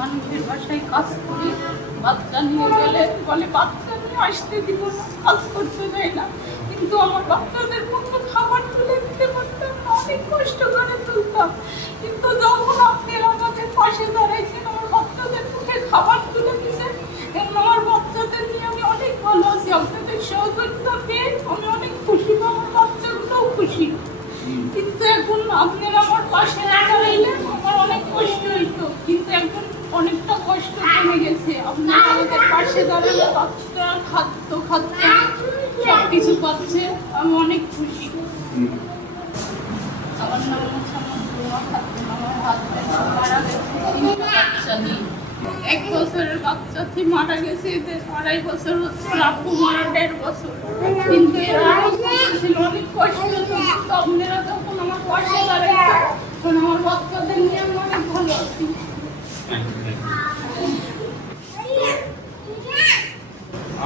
মানুষের বাসায় কাজ করি, বাচ্চা নিয়ে গেলে বলে বাচ্চা নিয়ে আসতে দিব না, কাজ করতে দেয় না। কিন্তু আমার বাচ্চাদের মতো খাবার তুলে দিতে পারতাম না, অনেক কষ্ট করে তুলতাম। কিন্তু যখন আপনি আমাদের পাশে দাঁড়াইছেন, আমার বাচ্চাদের মুখে খাবার তুলে দিয়েছেন, এবং আমার বাচ্চাদের নিয়ে আমি অনেক ভালো আছি। আপনাদের সহযোগিতা পেয়ে আমি অনেক খুশি, আমার বাচ্চাগুলোও খুশি। কিন্তু এখন আপনারা আমার পাশে না দাঁড়াইলে আমার অনেক কষ্ট হইতো, কিন্তু এখন অনেকটা কষ্ট কমে গেছে। আপনারা আমাদের পাশে দাঁড়ালে বাচ্চারা খাদ্য খাচ্ছে, সব কিছু পাচ্ছে, আমি অনেক খুশি। আমার নাম হচ্ছে আমার হাজবেন্ড মারা গেছে 3টা বাচ্চা নিয়ে। 1 বছরের বাচ্চাটি মারা গেছে, এদের 2.5 বছর হচ্ছে, আপু মারা 1.5 বছর। কিন্তু এরা ছিল অনেক কষ্ট। আপনারা যখন আমার পাশে দাঁড়াইছে, তখন আমার বাচ্চাদের নিয়ে আমি অনেক ভালো আছি।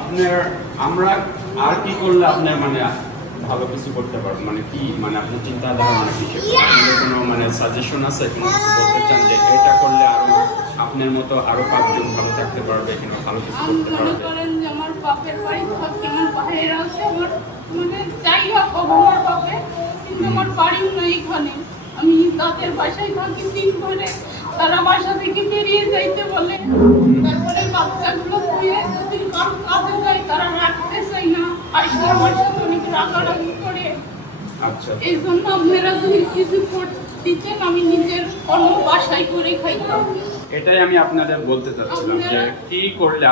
আপনার আমরা আর কি করলে আপনার মানে ভালো কিছু করতে পারবেন, মানে কি মানে আপনার চিন্তাধারা মানে কিসের কোনো মানে সাজেশন আছে, কোনো কিছু বলতে চান যে এটা করলে আরো আপনার মতো আরো 5 জন ভালো থাকতে পারবে কিংবা ভালো কিছু করতে পারবে? মনে করেন যে আমার বাপের বাড়ি থাকে, আমার বাইরে আছে, আমার মানে যাই হোক আমার বাপে, কিন্তু আমার বাড়িও নেই এখানে। আমি তাদের বাসায় থাকি 3 ঘরে, তারা বাসা থেকে বেরিয়ে যাইতে বলে। তারপরে বাচ্চাগুলো ধুয়ে যদি কারো কাজে যায়, তারা রাখতে চাই না, আসলে আমার সাথে অনেক রাগারাগি করে। আচ্ছা, এই জন্য আপনারা যদি কিছু দিতেন, আমি নিজের কর্ম বাসায় করে খাইতাম। এটাই আমি আপনাদের বলতে চাচ্ছিলাম যে কি করলে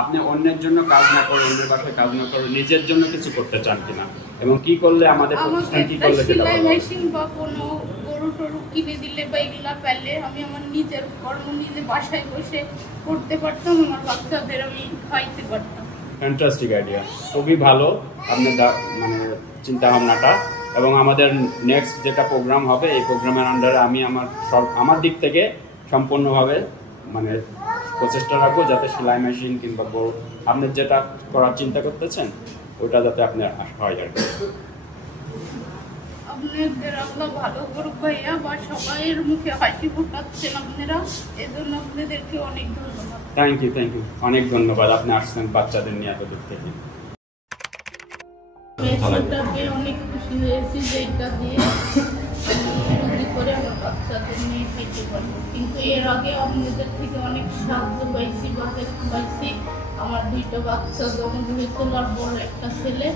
আপনি অন্যের জন্য কাজ না করে, অন্যের বাসায় কাজ না করে নিজের জন্য কিছু করতে চান কিনা, এবং কি করলে আমাদের প্রতিষ্ঠান কি করলে সেলাই মেশিন বা কোনো গরু টরু কিনে দিলে বা এগুলা পেলে আমি আমার নিজের কর্ম নিজে বাসায় বসে করতে পারতাম, আমার বাচ্চাদের আমি খাইতে পারতাম। ফ্যান্টাস্টিক আইডিয়া, খুবই ভালো আপনার মানে চিন্তা ভাবনাটা। এবং আমাদের নেক্সট যেটা প্রোগ্রাম হবে, এই প্রোগ্রামের আন্ডারে আমি আমার দিক থেকে সম্পূর্ণভাবে মানে প্রচেষ্টা রাখবো যাতে সেলাই মেশিন কিংবা আপনি যেটা করার চিন্তা করতেছেন ওইটা যাতে আপনার হয় আর কি। আপনাদের আল্লাহ ভালো করুক ভাইয়া, বা সবাইয়ের মুখে হাসি ফোটাচ্ছেন আপনারা, এজন্য আপনাদেরকে অনেক ধন্যবাদ। থ্যাংক ইউ অনেক ধন্যবাদ, আপনি আসছেন বাচ্চাদের নিয়ে এত দূর থেকে। মেশিনটা পেয়ে অনেক খুশি হয়েছি যে এটা দিয়ে করে আমার বাচ্চাদের নিয়ে খাইতে পারবো। কিন্তু এর আগে আপনাদের থেকে অনেক সাহায্য পাইছি বা হেল্প পাইছি। আমার 2টা বাচ্চা জন্ম হয়েছিল আর বড় একটা ছেলে,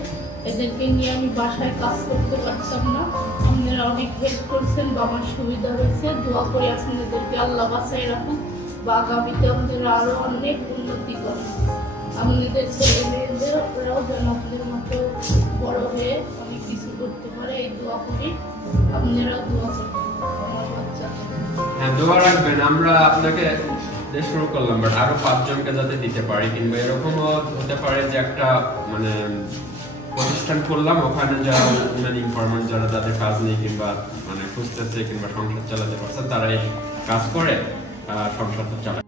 এদেরকে নিয়ে আমি বাসায় কাজ করতে পারতাম না। আপনারা অনেক হেল্প করছেন বা আমার সুবিধা হয়েছে। দোয়া করি আপনাদেরকে আল্লাহ বাঁচাই রাখুন বা আগামীতে আপনারা আরো অনেক উন্নতি করেন। আপনাদের ছেলে মেয়েদের ওরাও যেন আপনাদের মতো বড় হয়ে অনেক কিছু করতে পারে, এই দোয়া করি। আপনারা দোয়া করবেন আমার বাচ্চা। হ্যাঁ, দোয়া রাখবেন। আমরা আপনাকে শুরু করলাম, বাট আরো 5 জনকে যাতে দিতে পারি, কিংবা এরকমও হতে পারে যে একটা মানে প্রতিষ্ঠান করলাম, ওখানে যারা মানে ইনফরমেন্ট যারা যাদের কাজ নেই কিংবা মানে খুঁজতেছে কিংবা সংসার চালাতে পারছে, তারা এই কাজ করে সংসারটা চালায়।